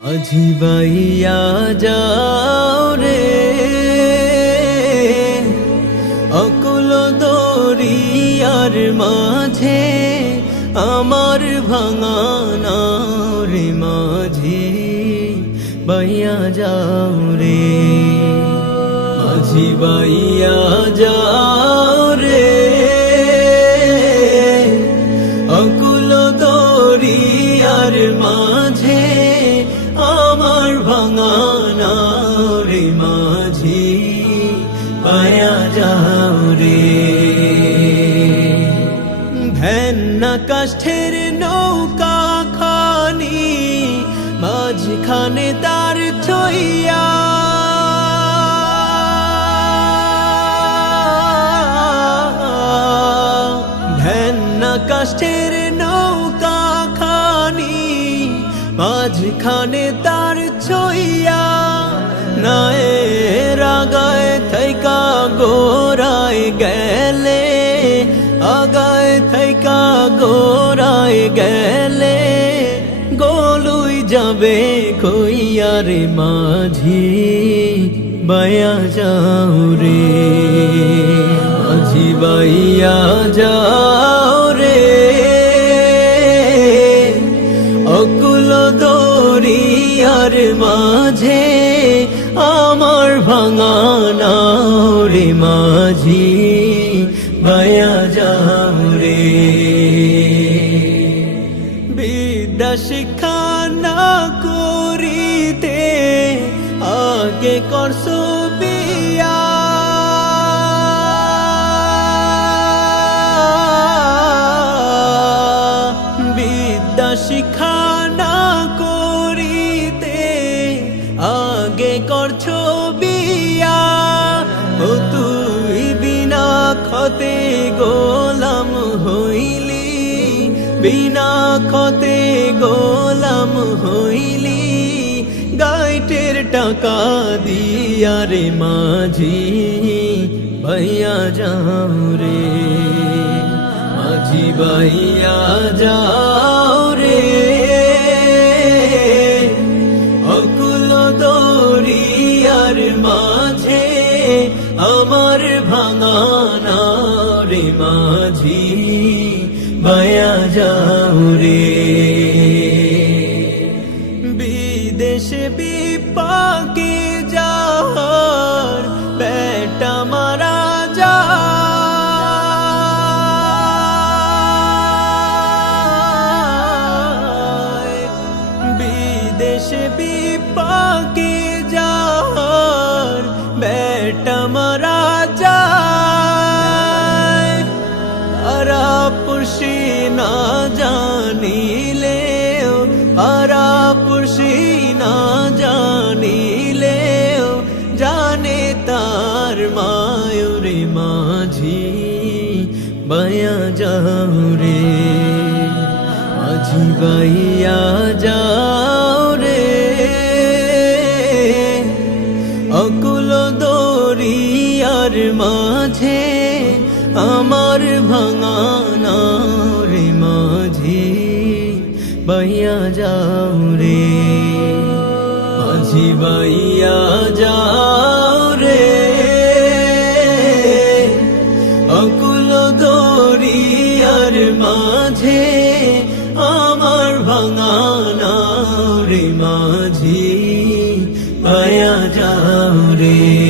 আজি বাইয়া যাও রে অকুল দরিয়ার মাঝে আমার ভাঙা নাওর মাঝি বাইয়া যাও রে আজি বাইয়া যাও রে অকুল দরিয়ার মাঝে আমার ভাঙা নাওর মাঝি বাইয়া যাও রে ভেন্না কাষ্ঠের নৌকা খানি মাঝখানে তার ছইয়া ভেন্না কাষ্ঠের নৌকা খানি মাঝখানে তার ছইয়া নায়ে রাগায় থাইকা গোরায় গেলে আগায় থাইকা গোরায় গেলে গোলুই যাবে কইয়ার মাঝি বাইয়া যাও রে মাঝি বাইয়া যাও রে অকুল দরিয়ার মাঝে আমার ভাঙা নাওর মাঝি বাইয়া যাও রে বিদ্যা শিক্ষা না করিতে আগে করছো বিয়া বিদ্যা শিক্ষা না করিতে আগে করছো বিয়া ও তুই বিনা খতে গোলাম হইলি বিনা খতে গোলাম হইলি গাইটের টাকা দিয়া রে মাঝি বাইয়া যাও রে মাঝি বাইয়া যাও রে অকুল দরিয়ার মাঝে আমার ভাঙা নাওর মাঝি বাইয়া যাও রে বিদেশে বিপাকে যার বেটা মারা যায় বিদেশে বিপাকে যার বেটা মারা যায় আরা পুরসি না জানিলেও আরা পুরসি না জানিলেও জানে তার মায়ুর মাঝি বাইয়া যাও রে মাঝি বাইয়া যাও রে অকুল দরিয়ার মাঝে আমার ভাঙা নাওর মাঝি বাইয়া যাও রে মাঝি বাইয়া যাও রে অকুল দরিয়ার মাঝে আমার ভাঙা নাওর মাঝি বাইয়া যাও রে।